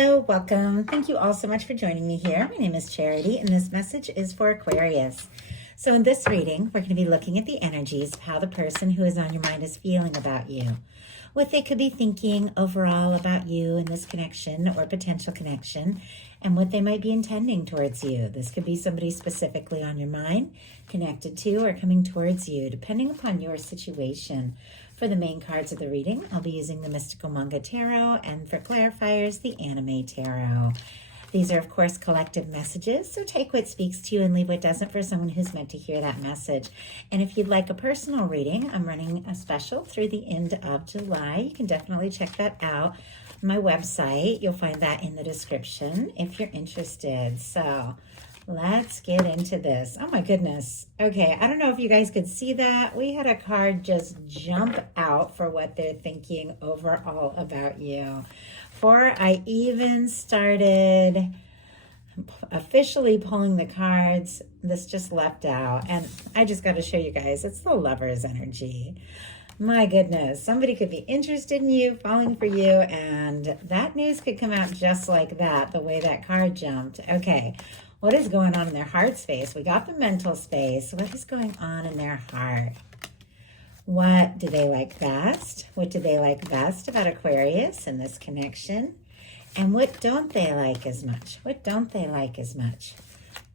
Hello, welcome. Thank you all so much for joining me here. My name is Charity, and this message is for Aquarius. So in this reading, we're going to be looking at the energies of how the person who is on your mind is feeling about you, what they could be thinking overall about you in this connection or potential connection, and what they might be intending towards you. This could be somebody specifically on your mind, connected to, or coming towards you, depending upon your situation. For the main cards of the reading, I'll be using the Mystical Manga Tarot, and for clarifiers, the Anime Tarot. These are, of course, collective messages, so take what speaks to you and leave what doesn't for someone who's meant to hear that message. And if you'd like a personal reading, I'm running a special through the end of July. You can definitely check that out on my website. You'll find that in the description if you're interested. So let's get into this. Oh my goodness. Okay, I don't know if you guys could see that. We had a card just jump out for what they're thinking overall about you. Before I even started officially pulling the cards, this just leapt out. And I just got to show you guys, it's the Lover's energy. My goodness, somebody could be interested in you, falling for you, and that news could come out just like that, the way that card jumped. Okay. What is going on in their heart space? We got the mental space. What is going on in their heart? What do they like best? What do they like best about Aquarius and this connection? And what don't they like as much? What don't they like as much?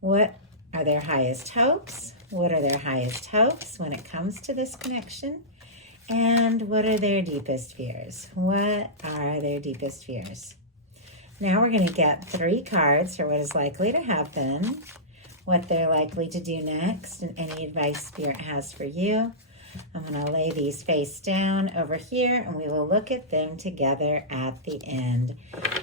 What are their highest hopes? What are their highest hopes when it comes to this connection? And what are their deepest fears? What are their deepest fears? Now we're going to get 3 cards for what is likely to happen, what they're likely to do next, and any advice Spirit has for you. I'm going to lay these face down over here, and we will look at them together at the end.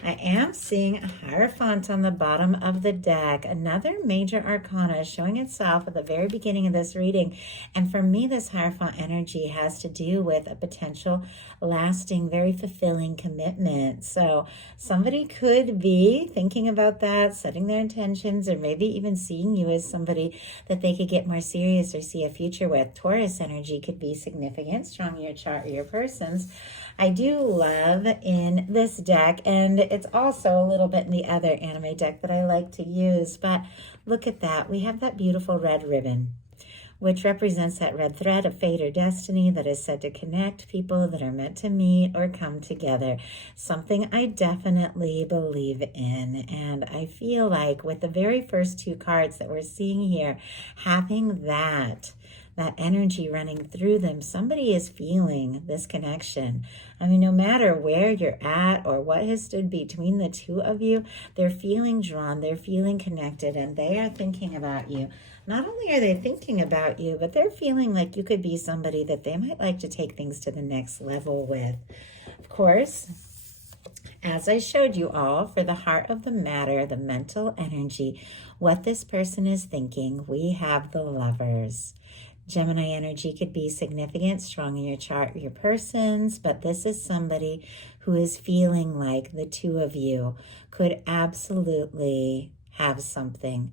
I am seeing a Hierophant on the bottom of the deck, another major arcana showing itself at the very beginning of this reading. And for me, this Hierophant energy has to do with a potential lasting, very fulfilling commitment. So somebody could be thinking about that, setting their intentions, or maybe even seeing you as somebody that they could get more serious or see a future with. Taurus energy could be significant, strong in your chart or your person's. I do love in this deck, and it's also a little bit in the other anime deck that I like to use, but look at that. We have that beautiful red ribbon, which represents that red thread of fate or destiny that is said to connect people that are meant to meet or come together. Something I definitely believe in. And I feel like with the very first 2 cards that we're seeing here, having that energy running through them, somebody is feeling this connection. I mean, no matter where you're at or what has stood between the 2 of you, they're feeling drawn, they're feeling connected, and they are thinking about you. Not only are they thinking about you, but they're feeling like you could be somebody that they might like to take things to the next level with. Of course, as I showed you all, for the heart of the matter, the mental energy, what this person is thinking, we have the Lovers. Gemini energy could be significant, strong in your chart or your person's, but this is somebody who is feeling like the 2 of you could absolutely have something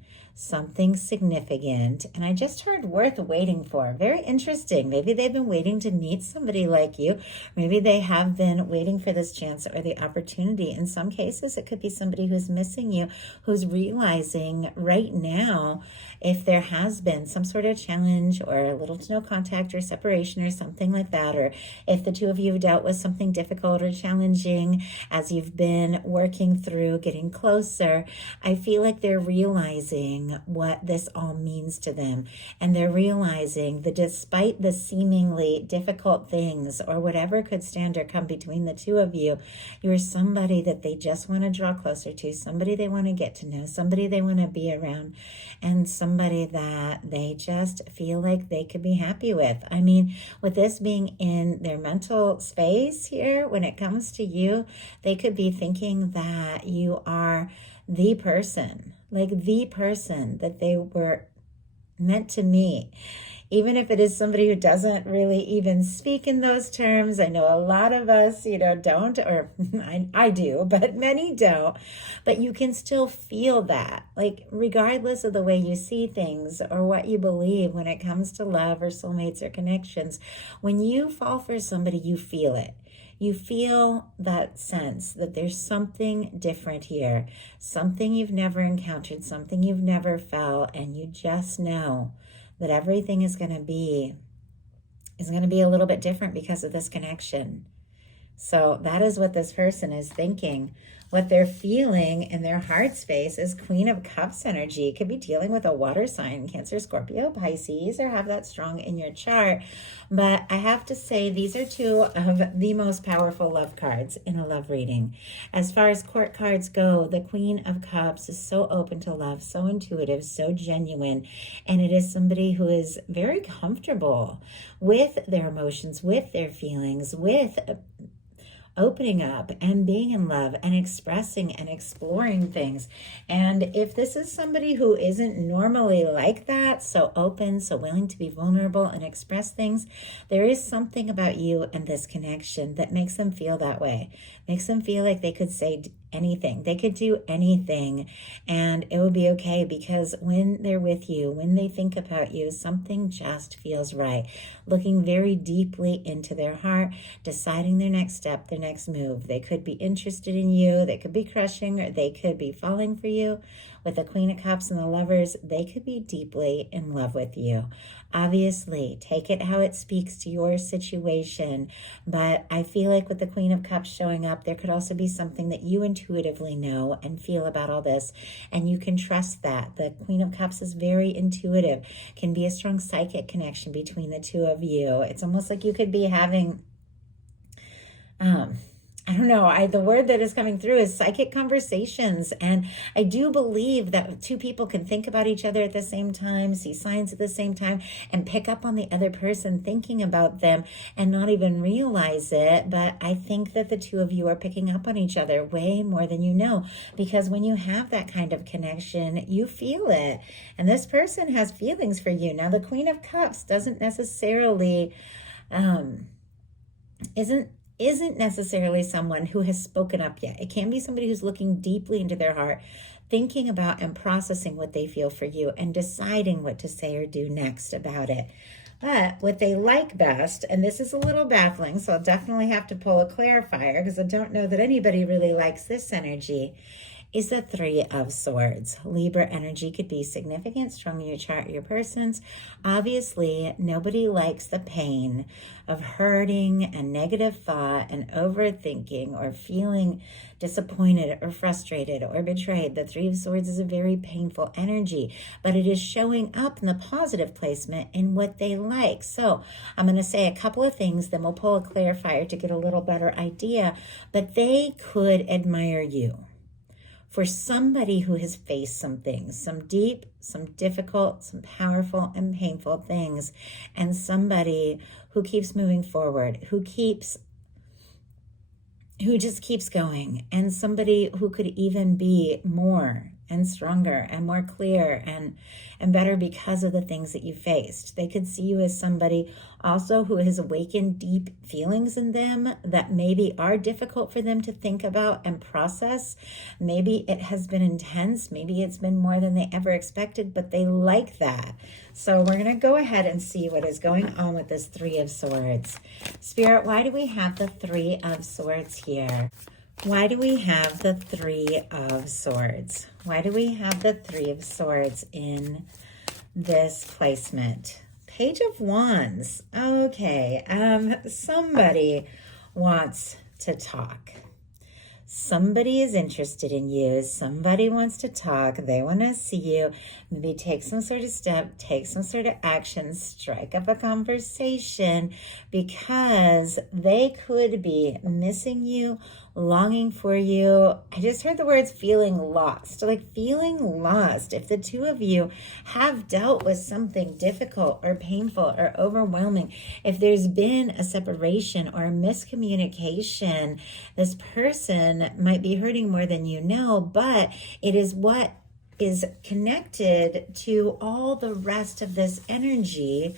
significant. And I just heard worth waiting for. Very interesting. Maybe they've been waiting to meet somebody like you. Maybe they have been waiting for this chance or the opportunity. In some cases, it could be somebody who's missing you, who's realizing right now, if there has been some sort of challenge or little to no contact or separation or something like that, or if the 2 of you have dealt with something difficult or challenging as you've been working through getting closer, I feel like they're realizing what this all means to them. And they're realizing that despite the seemingly difficult things or whatever could stand or come between the 2 of you, you're somebody that they just want to draw closer to, somebody they want to get to know, somebody they want to be around, and somebody that they just feel like they could be happy with. I mean, with this being in their mental space here, when it comes to you, they could be thinking that you are the person, like the person that they were meant to meet. Even if it is somebody who doesn't really even speak in those terms. I know a lot of us, don't, or I do, but many don't. But you can still feel that, like regardless of the way you see things or what you believe when it comes to love or soulmates or connections, when you fall for somebody, you feel it. You feel that sense that there's something different here, something you've never encountered, something you've never felt, and you just know that everything is going to be a little bit different because of this connection. So that is what this person is thinking. What they're feeling in their heart space is Queen of Cups energy. Could be dealing with a water sign, Cancer, Scorpio, Pisces, or have that strong in your chart. But I have to say, these are two of the most powerful love cards in a love reading. As far as court cards go, the Queen of Cups is so open to love, so intuitive, so genuine. And it is somebody who is very comfortable with their emotions, with their feelings, with opening up and being in love and expressing and exploring things. And if this is somebody who isn't normally like that, so open, so willing to be vulnerable and express things, there is something about you and this connection that makes them feel that way. Makes them feel like they could say anything. They could do anything and it would be okay, because when they're with you, when they think about you, something just feels right. Looking very deeply into their heart, deciding their next step, their next move. They could be interested in you, they could be crushing, or they could be falling for you. With the Queen of Cups and the Lovers, they could be deeply in love with you. Obviously, take it how it speaks to your situation, but I feel like with the Queen of Cups showing up, there could also be something that you intuitively know and feel about all this, and you can trust that. The Queen of Cups is very intuitive, can be a strong psychic connection between the two of you. It's almost like you could be having I don't know, the word that is coming through is psychic conversations. And I do believe that two people can think about each other at the same time, see signs at the same time, and pick up on the other person thinking about them and not even realize it. But I think that the two of you are picking up on each other way more than you know, because when you have that kind of connection, you feel it. And this person has feelings for you. Now, the Queen of Cups doesn't necessarily, isn't necessarily someone who has spoken up yet. It can be somebody who's looking deeply into their heart, thinking about and processing what they feel for you and deciding what to say or do next about it. But what they like best, and this is a little baffling, so I'll definitely have to pull a clarifier because I don't know that anybody really likes this energy, is the Three of Swords. Libra energy could be significant, strong in your chart, your person's. Obviously, nobody likes the pain of hurting and negative thought and overthinking or feeling disappointed or frustrated or betrayed. The Three of Swords is a very painful energy, but it is showing up in the positive placement in what they like. So I'm going to say a couple of things, then we'll pull a clarifier to get a little better idea, but they could admire you for somebody who has faced some things, some deep, some difficult, some powerful and painful things, and somebody who keeps moving forward, who just keeps going, and somebody who could even be more and stronger and more clear and better because of the things that you faced. They could see you as somebody also who has awakened deep feelings in them that maybe are difficult for them to think about and process. Maybe it has been intense. Maybe it's been more than they ever expected, but they like that. So we're going to go ahead and see what is going on with this Three of Swords. Spirit, why do we have the Three of Swords here? Why do we have the Three of Swords? Why do we have the Three of Swords in this placement? Page of Wands. Okay, somebody wants to talk. Somebody is interested in you. Somebody wants to talk. They want to see you. Maybe take some sort of step, take some sort of action, strike up a conversation, because they could be missing you, longing for you. I just heard the words feeling lost, like feeling lost. If the two of you have dealt with something difficult or painful or overwhelming, if there's been a separation or a miscommunication, this person might be hurting more than you know, but it is what is connected to all the rest of this energy,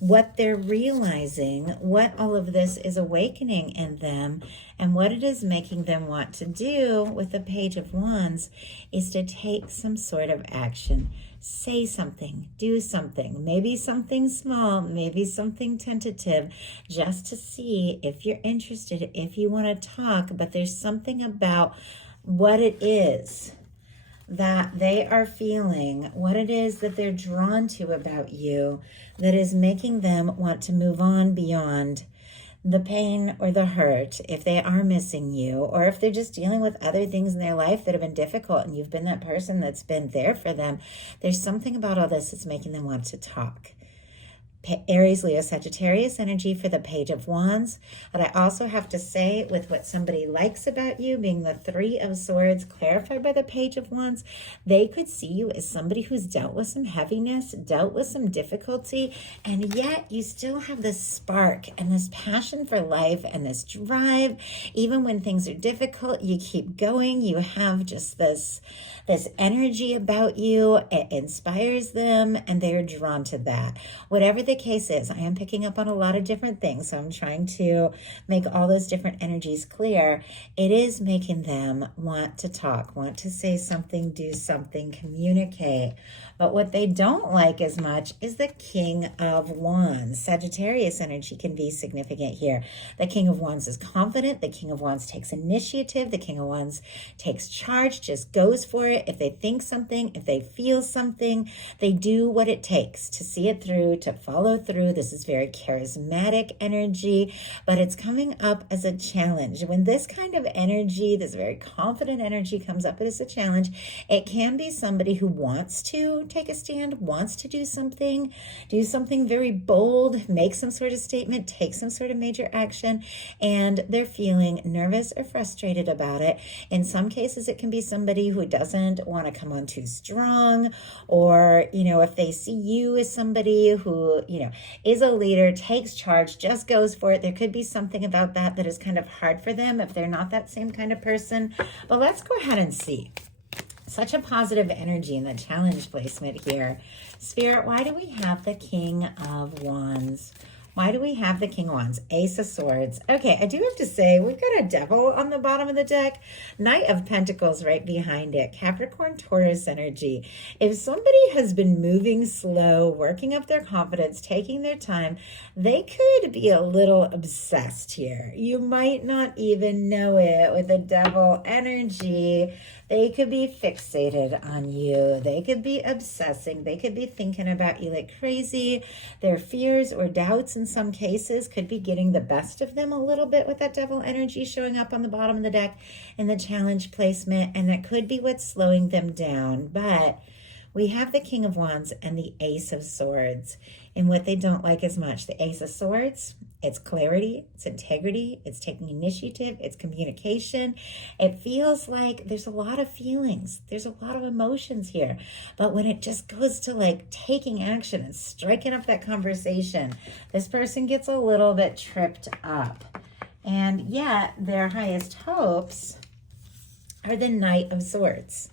what they're realizing, what all of this is awakening in them, and what it is making them want to do with the Page of Wands is to take some sort of action, say something, do something, maybe something small, maybe something tentative, just to see if you're interested, if you want to talk. But there's something about what it is that they are feeling, what it is that they're drawn to about you, that is making them want to move on beyond the pain or the hurt, if they are missing you, or if they're just dealing with other things in their life that have been difficult and you've been that person that's been there for them. There's something about all this that's making them want to talk. Aries, Leo, Sagittarius energy for the Page of Wands. But I also have to say, with what somebody likes about you being the Three of Swords clarified by the Page of Wands, they could see you as somebody who's dealt with some heaviness, dealt with some difficulty, and yet you still have this spark and this passion for life and this drive. Even when things are difficult, you keep going. You have just this energy about you. It inspires them and they are drawn to that. Whatever the case is, I am picking up on a lot of different things, so I'm trying to make all those different energies clear. It is making them want to talk, want to say something, do something, communicate. But what they don't like as much is the King of Wands. Sagittarius energy can be significant here. The King of Wands is confident. The King of Wands takes initiative. The King of Wands takes charge, just goes for it. If they think something, if they feel something, they do what it takes to see it through, to follow through. This is very charismatic energy, but it's coming up as a challenge. When this kind of energy, this very confident energy comes up as a challenge, it can be somebody who wants to take a stand, wants to do something very bold, make some sort of statement, take some sort of major action, and they're feeling nervous or frustrated about it. In some cases, it can be somebody who doesn't want to come on too strong, or, if they see you as somebody who, is a leader, takes charge, just goes for it. There could be something about that is kind of hard for them if they're not that same kind of person. But let's go ahead and see. Such a positive energy in the challenge placement here. Spirit, why do we have the King of Wands? Why do we have the King of Wands? Ace of Swords. Okay, I do have to say, we've got a Devil on the bottom of the deck. Knight of Pentacles right behind it. Capricorn, Taurus energy. If somebody has been moving slow, working up their confidence, taking their time, they could be a little obsessed here. You might not even know it with the Devil energy. They could be fixated on you. They could be obsessing. They could be thinking about you like crazy. Their fears or doubts in some cases could be getting the best of them a little bit with that Devil energy showing up on the bottom of the deck in the challenge placement. And that could be what's slowing them down. But we have the King of Wands and the Ace of Swords. And what they don't like as much, the Ace of Swords, it's clarity, it's integrity, it's taking initiative, it's communication. It feels like there's a lot of feelings, there's a lot of emotions here. But when it just goes to like taking action and striking up that conversation, this person gets a little bit tripped up. And yet their highest hopes are the Knight of Swords.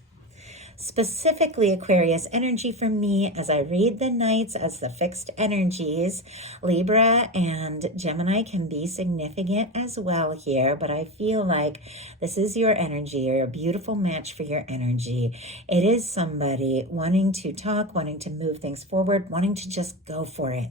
Specifically, Aquarius energy for me, as I read the Knights as the fixed energies, Libra and Gemini can be significant as well here, but I feel like this is your energy. You're a beautiful match for your energy. It is somebody wanting to talk, wanting to move things forward, wanting to just go for it.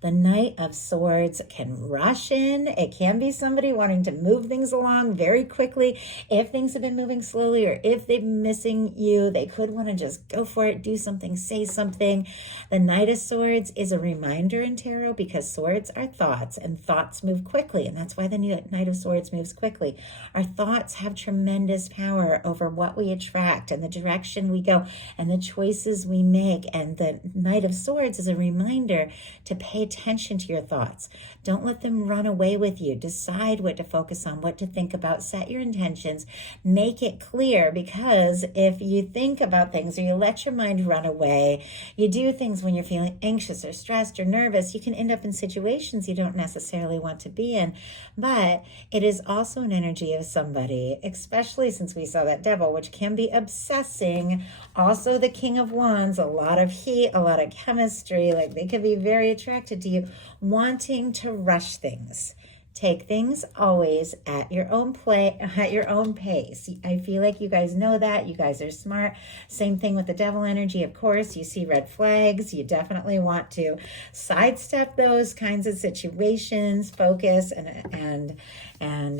The Knight of Swords can rush in. It can be somebody wanting to move things along very quickly. If things have been moving slowly or if they've been missing you, they could want to just go for it, do something, say something. The Knight of Swords is a reminder in tarot because swords are thoughts and thoughts move quickly. And that's why the Knight of Swords moves quickly. Our thoughts have tremendous power over what we attract and the direction we go and the choices we make. And the Knight of Swords is a reminder to pay attention to your thoughts. Don't let them run away with you. Decide what to focus on, what to think about, set your intentions, make it clear, because if you think about things or you let your mind run away, you do things when you're feeling anxious or stressed or nervous, you can end up in situations you don't necessarily want to be in. But it is also an energy of somebody, especially since we saw that Devil, which can be obsessing. Also the King of Wands, a lot of heat, a lot of chemistry, like they could be very attracted to you, wanting to rush things, Take things always at your own at your own pace. I feel like you guys know that. You guys are smart. Same thing with the devil energy. Of course, you see red flags. You definitely want to sidestep those kinds of situations, focus and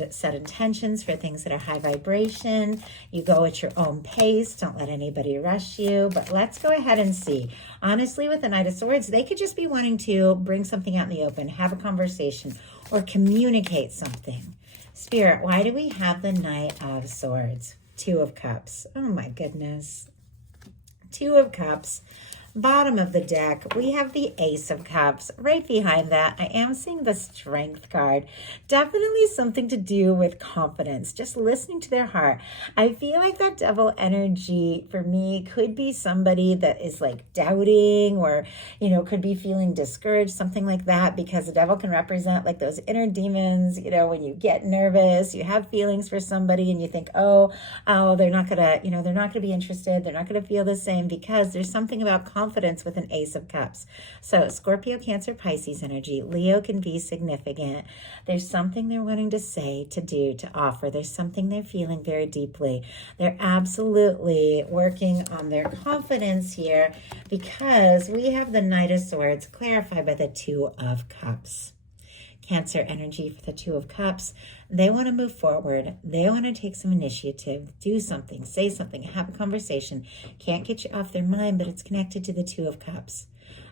set intentions for things that are high vibration. You go at your own pace. Don't let anybody rush you. But let's go ahead and see. Honestly, with the Knight of Swords, they could just be wanting to bring something out in the open, have a conversation, or communicate something. Spirit, why do we have the Knight of Swords? Two of Cups. Oh my goodness. Two of Cups. Bottom of the deck, we have the Ace of Cups. Right behind that, I am seeing the Strength card. Definitely something to do with confidence, just listening to their heart. I feel like that devil energy for me could be somebody that is like doubting or, you know, could be feeling discouraged, something like that, because the devil can represent like those inner demons, you know, when you get nervous, you have feelings for somebody and you think, oh, they're not gonna, you know, they're not gonna be interested. They're not gonna feel the same, because there's something about confidence with an Ace of Cups. So Scorpio, Cancer, Pisces energy. Leo can be significant. There's something they're wanting to say, to do, to offer. There's something they're feeling very deeply. They're absolutely working on their confidence here, because we have the Knight of Swords clarified by the Two of Cups. Cancer energy for the Two of Cups. They want to move forward. They want to take some initiative, do something, say something, have a conversation. Can't get you off their mind, but it's connected to the Two of Cups.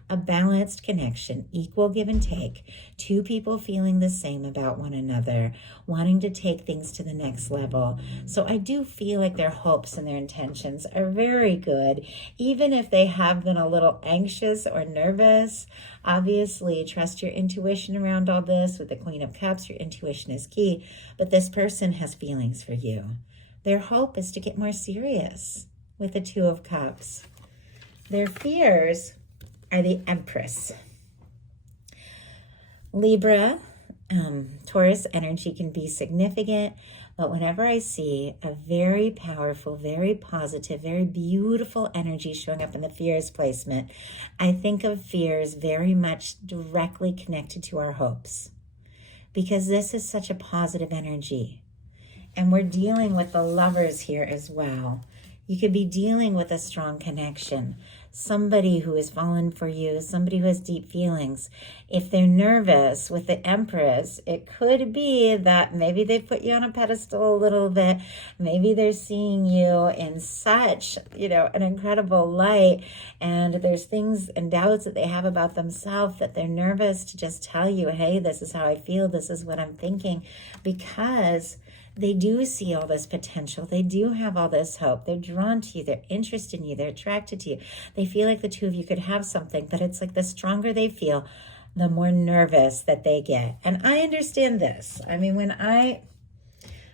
A balanced connection, equal give and take. Two people feeling the same about one another, wanting to take things to the next level. So I do feel like their hopes and their intentions are very good, even if they have been a little anxious or nervous. Obviously, trust your intuition around all this. With the Queen of Cups, your intuition is key, but this person has feelings for you. Their hope is to get more serious with the Two of Cups. Their fears are the Empress. Libra, Taurus energy can be significant, but whenever I see a very powerful, very positive, very beautiful energy showing up in the fears placement, I think of fears very much directly connected to our hopes, because this is such a positive energy. And we're dealing with the Lovers here as well. You could be dealing with a strong connection, somebody who has fallen for you, somebody who has deep feelings. If they're nervous with the Empress, it could be that maybe they put you on a pedestal a little bit. Maybe they're seeing you in such, you know, an incredible light, and there's things and doubts that they have about themselves that they're nervous to just tell you, hey, this is how I feel, this is what I'm thinking, because they do see all this potential. They do have all this hope. They're drawn to you. They're interested in you. They're attracted to you. They feel like the two of you could have something, but it's like the stronger they feel, the more nervous that they get. And I understand this. I mean, when I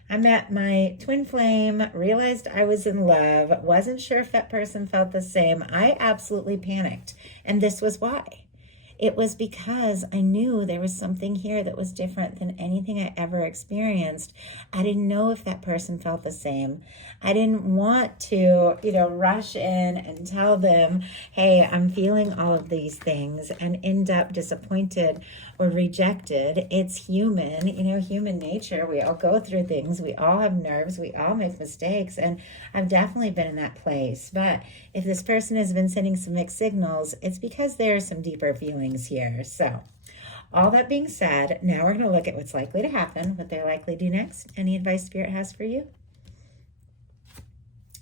met my twin flame, realized I was in love, wasn't sure if that person felt the same, I absolutely panicked. And this was why. It was because I knew there was something here that was different than anything I ever experienced. I didn't know if that person felt the same. I didn't want to, you know, rush in and tell them, hey, I'm feeling all of these things, and end up disappointed or rejected. It's human, you know, human nature. We all go through things. We all have nerves. We all make mistakes. And I've definitely been in that place. But if this person has been sending some mixed signals, it's because there are some deeper feelings here. So all that being said, now we're going to look at what's likely to happen, what they're likely to do next. Any advice Spirit has for you?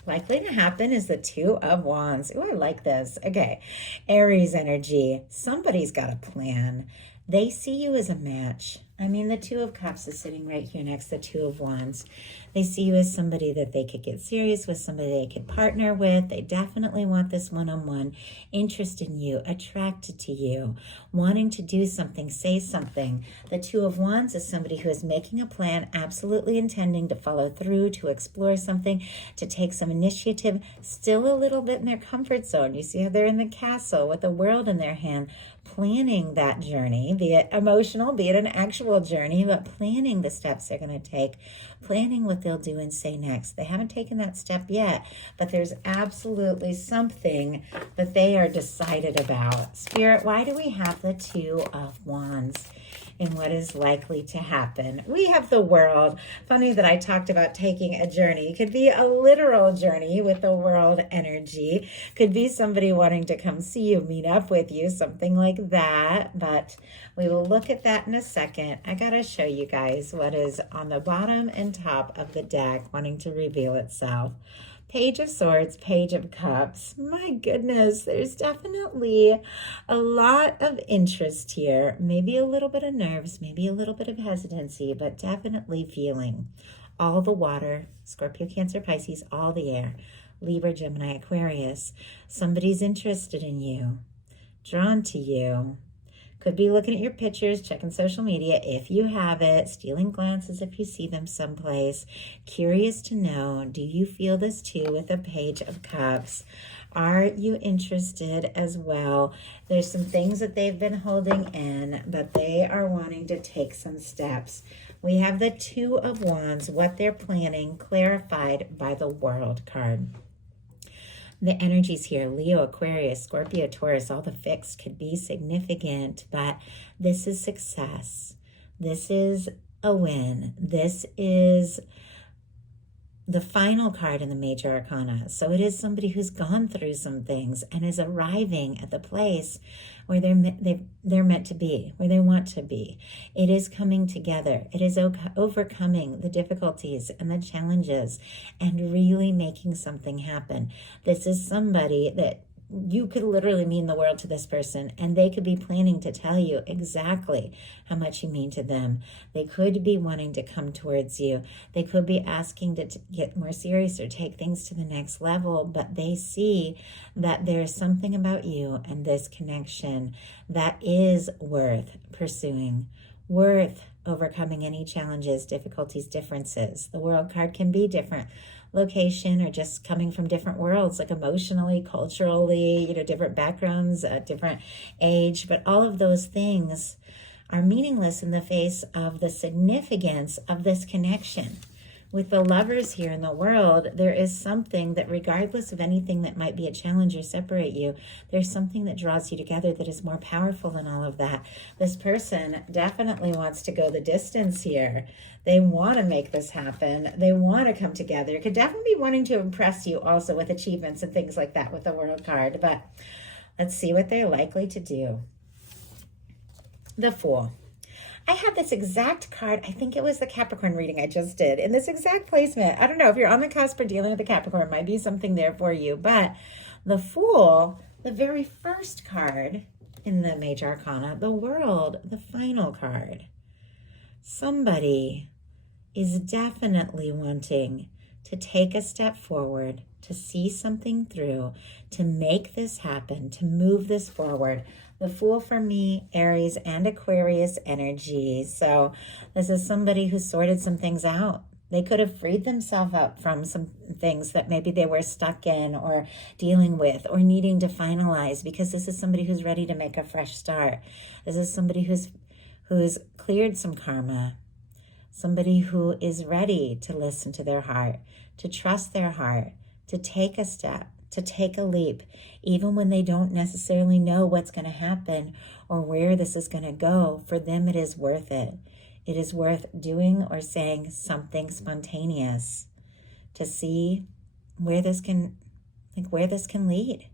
Likely to happen is the Two of Wands. Oh, I like this. Okay. Aries energy. Somebody's got a plan. They see you as a match. I mean, the Two of Cups is sitting right here next to the Two of Wands. They see you as somebody that they could get serious with, somebody they could partner with. They definitely want this one-on-one, interest in you, attracted to you, wanting to do something, say something. The Two of Wands is somebody who is making a plan, absolutely intending to follow through, to explore something, to take some initiative, still a little bit in their comfort zone. You see how they're in the castle with the world in their hand, planning that journey, be it emotional, be it an actual journey, but planning the steps they're going to take, planning what they'll do and say next. They haven't taken that step yet, but there's absolutely something that they are decided about. Spirit, why do we have the Two of Wands? in what is likely to happen. We have the world. Funny that I talked about taking a journey. It could be a literal journey with the world energy. Could be somebody wanting to come see you, meet up with you, something like that. But we will look at that in a second. I got to show you guys what is on the bottom and top of the deck wanting to reveal itself. Page of Swords, Page of Cups. My goodness, there's definitely a lot of interest here. Maybe a little bit of nerves, maybe a little bit of hesitancy, but definitely feeling. All the water, Scorpio, Cancer, Pisces, all the air. Libra, Gemini, Aquarius. Somebody's interested in you, drawn to you. Could be looking at your pictures, checking social media if you have it, stealing glances if you see them someplace. Curious to know, do you feel this too with a Page of Cups? Are you interested as well? There's some things that they've been holding in, but they are wanting to take some steps. We have the Two of Wands, what they're planning, clarified by the World card. The energies here, Leo, Aquarius, Scorpio, Taurus, all the fixed could be significant, but this is success. This is a win. This is the final card in the major arcana. So it is somebody who's gone through some things and is arriving at the place where they're meant to be, where they want to be. It is coming together. It is overcoming the difficulties and the challenges and really making something happen. This is somebody that you could literally mean the world to this person, and they could be planning to tell you exactly how much you mean to them. They could be wanting to come towards you. They could be asking to get more serious or take things to the next level, but they see that there's something about you and this connection that is worth pursuing, worth overcoming any challenges, difficulties, differences. The World card can be different location or just coming from different worlds, like emotionally, culturally, different backgrounds, different age, but all of those things are meaningless in the face of the significance of this connection. With the Lovers here in the World, there is something that regardless of anything that might be a challenge or separate you, there's something that draws you together that is more powerful than all of that. This person definitely wants to go the distance here. They want to make this happen. They want to come together. Could definitely be wanting to impress you also with achievements and things like that with the World card. But let's see what they're likely to do. The Fool. I had this exact card. I think it was the Capricorn reading I just did in this exact placement. I don't know if you're on the cusp or dealing with the Capricorn, might be something there for you. But the Fool, the very first card in the major arcana, the World, the final card. Somebody is definitely wanting to take a step forward, to see something through, to make this happen, to move this forward. The Fool for me, Aries and Aquarius energy. So this is somebody who sorted some things out. They could have freed themselves up from some things that maybe they were stuck in or dealing with or needing to finalize, because this is somebody who's ready to make a fresh start. This is somebody who's cleared some karma. Somebody who is ready to listen to their heart, to trust their heart, to take a step, to take a leap, even when they don't necessarily know what's going to happen or where this is going to go. For them, it is worth it. It is worth doing or saying something spontaneous to see where this can lead.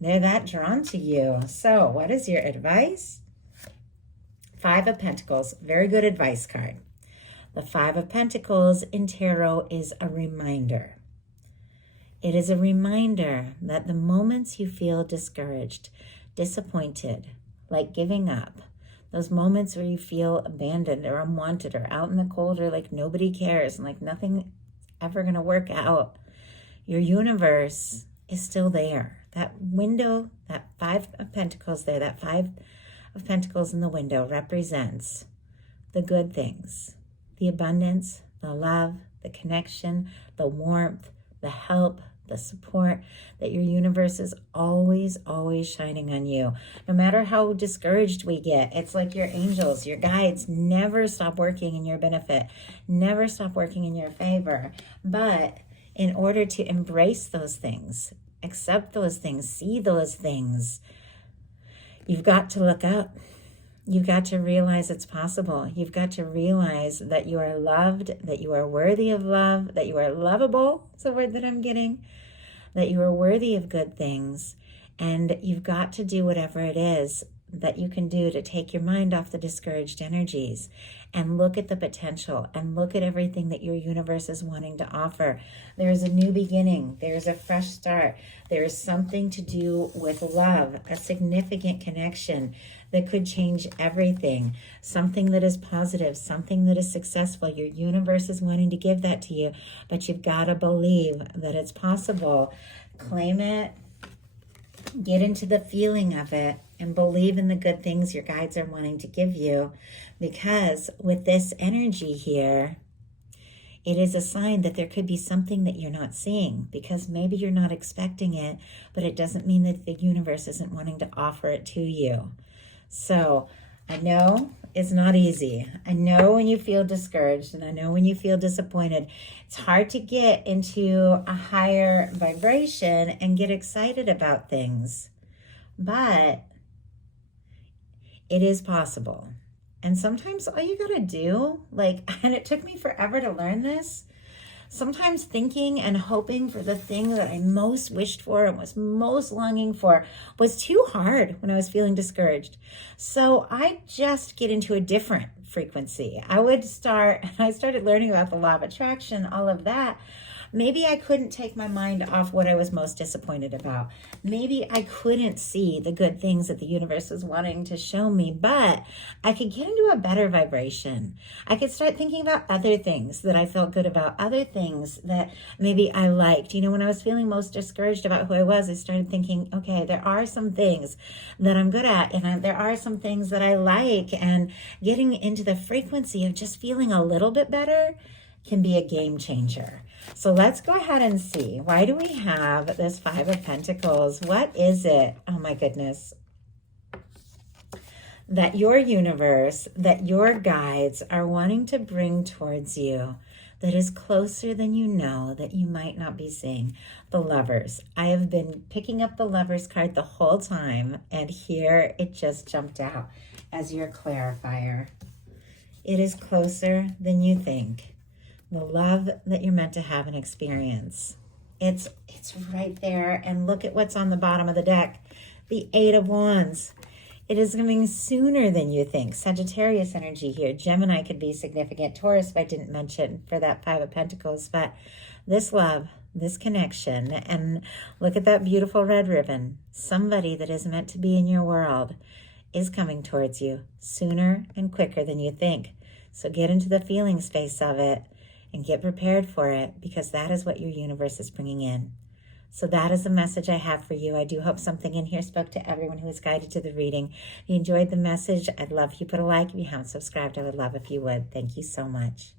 They're that drawn to you. So what is your advice? Five of Pentacles, very good advice card. The Five of Pentacles in tarot is a reminder. It is a reminder that the moments you feel discouraged, disappointed, like giving up, those moments where you feel abandoned or unwanted or out in the cold or like nobody cares and like nothing ever going to work out, your universe is still there. That window, that Five of Pentacles there, that Five of Pentacles in the window represents the good things, the abundance, the love, the connection, the warmth, the help, the support, that your universe is always, always shining on you. No matter how discouraged we get, it's like your angels, your guides never stop working in your benefit, never stop working in your favor. But in order to embrace those things, accept those things, see those things, you've got to look up. You've got to realize it's possible. You've got to realize that you are loved, that you are worthy of love, that you are lovable. It's a word that I'm getting. That you are worthy of good things. And you've got to do whatever it is that you can do to take your mind off the discouraged energies and look at the potential and look at everything that your universe is wanting to offer. There's a new beginning. There's a fresh start. There is something to do with love, a significant connection that could change everything, something that is positive, something that is successful. Your universe is wanting to give that to you, but you've got to believe that it's possible. Claim it, get into the feeling of it, and believe in the good things your guides are wanting to give you, because with this energy here, it is a sign that there could be something that you're not seeing, because maybe you're not expecting it, but it doesn't mean that the universe isn't wanting to offer it to you. So I know it's not easy. I know when you feel discouraged, and I know when you feel disappointed, it's hard to get into a higher vibration and get excited about things. But it is possible. And sometimes all you gotta do, and it took me forever to learn this, sometimes thinking and hoping for the thing that I most wished for and was most longing for was too hard when I was feeling discouraged. So I just get into a different frequency. I started learning about the law of attraction, all of that. Maybe I couldn't take my mind off what I was most disappointed about. Maybe I couldn't see the good things that the universe was wanting to show me, but I could get into a better vibration. I could start thinking about other things that I felt good about, other things that maybe I liked. When I was feeling most discouraged about who I was, I started thinking, okay, there are some things that I'm good at, and there are some things that I like, and getting into the frequency of just feeling a little bit better can be a game changer. So let's go ahead and see. Why do we have this Five of Pentacles? What is it? Oh my goodness. That your universe, that your guides are wanting to bring towards you, that is closer than you know, that you might not be seeing. The Lovers. I have been picking up the Lovers card the whole time, and here it just jumped out as your clarifier. It is closer than you think. The love that you're meant to have and experience. It's right there. And look at what's on the bottom of the deck. The Eight of Wands. It is coming sooner than you think. Sagittarius energy here. Gemini could be significant. Taurus, if I didn't mention, for that Five of Pentacles. But this love, this connection, and look at that beautiful red ribbon. Somebody that is meant to be in your world is coming towards you sooner and quicker than you think. So get into the feeling space of it and get prepared for it, because that is what your universe is bringing in. So that is the message I have for you. I do hope something in here spoke to everyone who was guided to the reading. If you enjoyed the message, I'd love if you put a like. If you haven't subscribed, I would love if you would. Thank you so much.